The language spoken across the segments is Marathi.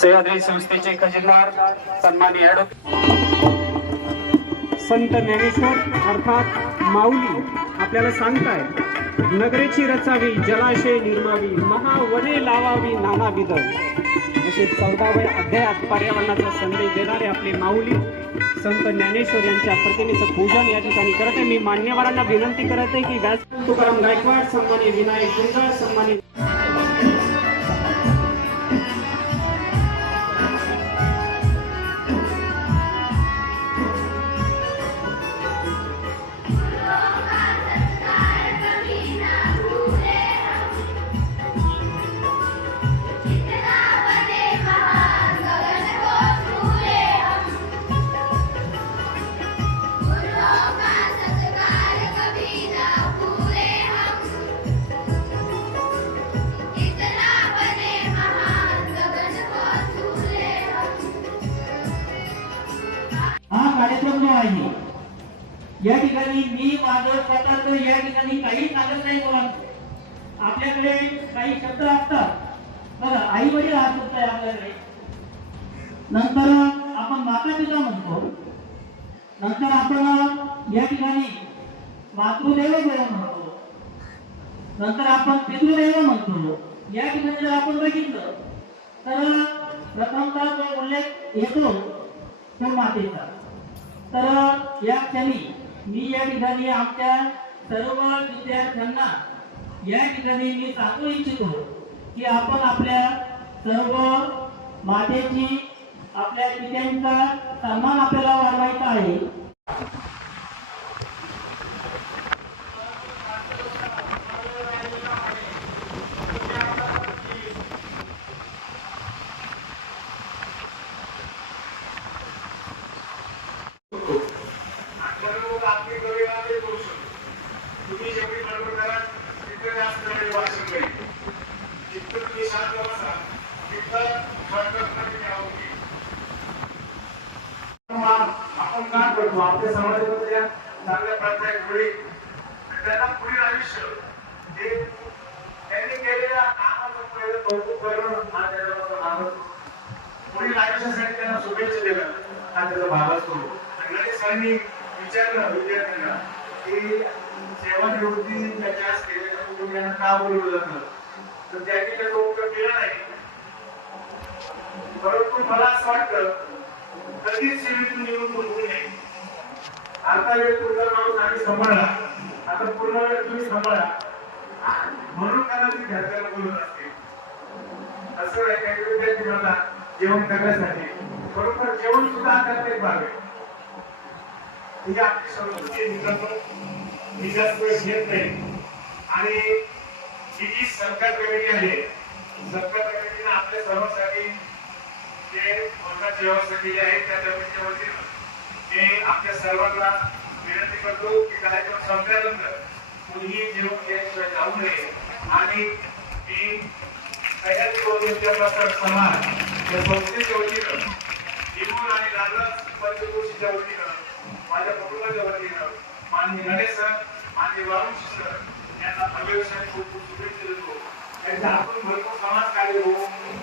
सह्याद्री संस्थेचे खजिनदार सन्माननीय संत ज्ञानेश्वर अर्थात माऊली आपल्याला सांगताय नगरेची रचावी जलाशय निर्मावी महावने लावावी नानाविध असे चौदाव्या अध्यायात पर्यावरणाचा संदेश देणारे आपले माऊली संत ज्ञानेश्वर यांच्या प्रतिमेचं पूजन या ठिकाणी करत आहे. मी मान्यवरांना विनंती करत आहे की व्यास तुकाराम गायकवाड सन्मान्य विनायक गुंजा सन्मानी आहे. या ठिकाणी मी माझं स्वतःच या ठिकाणी काही सांगत नाही मुलांचं आपल्याकडे काही शब्द असतात. बघा आई वडील हा शब्द आहे आपल्याकडे. नंतर आपण माता पिता म्हणतो. नंतर आपण या ठिकाणी मातृदेव देव म्हणतो. नंतर आपण पितृदेव म्हणतो. या ठिकाणी जर आपण बघितलं तर प्रथमतः जो उल्लेख येतो तो मातेचा. तर या क्षणी मी या ठिकाणी आमच्या सर्व विद्यार्थ्यांना या ठिकाणी मी सांगू इच्छितो की आपण आपल्या सर्व मातेची आपल्या पित्यांचा सन्मान आपल्याला वाढवायचा आहे. आपण काय करतो आपल्या समाजामध्ये चांगल्या प्रत्येक मुली त्यांना पुढील आयुष्य. हे त्यांनी केलेल्या कामाचं पहिलं कौतुक करणं हा त्याच्याबरोबर भाग असतो पुढील आयुष्यासाठी त्यांना शुभेच्छा देणं हा त्याचा भाग असतो आणि गणेश सरांनी विचारलं विद्यार्थ्यांना की सेवानिवृत्ती त्याच्या केलेल्या कुटुंबियांना का बोलवलं जातं तर त्यांनी त्याचा उपयोग केला नाही परंतु मला असं वाटतं कधीच सेवेतून निवडून होऊ नये. आता वेळ पूर्ण माणूस आम्ही सांभाळला आता पूर्ण वेळ तुम्ही सांभाळा. म्हणून त्यांना ती घरच्यांना बोलत असते. असं आहे काही विद्यार्थी मला जेवण करण्यासाठी. बरोबर जेवण सुद्धा त्यात एक भाग आहे ही आपली संस्कृती मित्रांनो मी जास्त वेळ घेत नाही. आणि ही जी सरकार कमिटी आहे सरकार कमिटीने आपल्या सर्वांसाठी जे वर्गाची व्यवस्था केली आहे त्या कमिटीच्या वतीनं मी आपल्या सर्वांना विनंती करतो की कार्यक्रम संपल्यानंतर कुणीही जेवण केल्याशिवाय जाऊ नये. आणि मी सह्याद्री वैद्यकीय समाज या संस्थेच्या वतीनं इमोन आणि लालराज पंचकोशीच्या वतीनं माझ्या कुटुंबाच्या वतीनं माननीय गणेश सर माननीय वारुण सर यांना भव्यवशाने खूप खूप शुभेच्छा देतो. त्यांचा आपण भरपूर समाज कार्य हो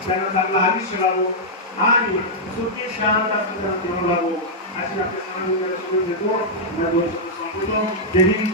त्यांना चांगलं आयुष्य लावो. आणि सुखी शांत असं जीवन लावो अशी आपल्या समाजाला शुभेच्छा देतो या दोन शब्द संपवतो जय हिंद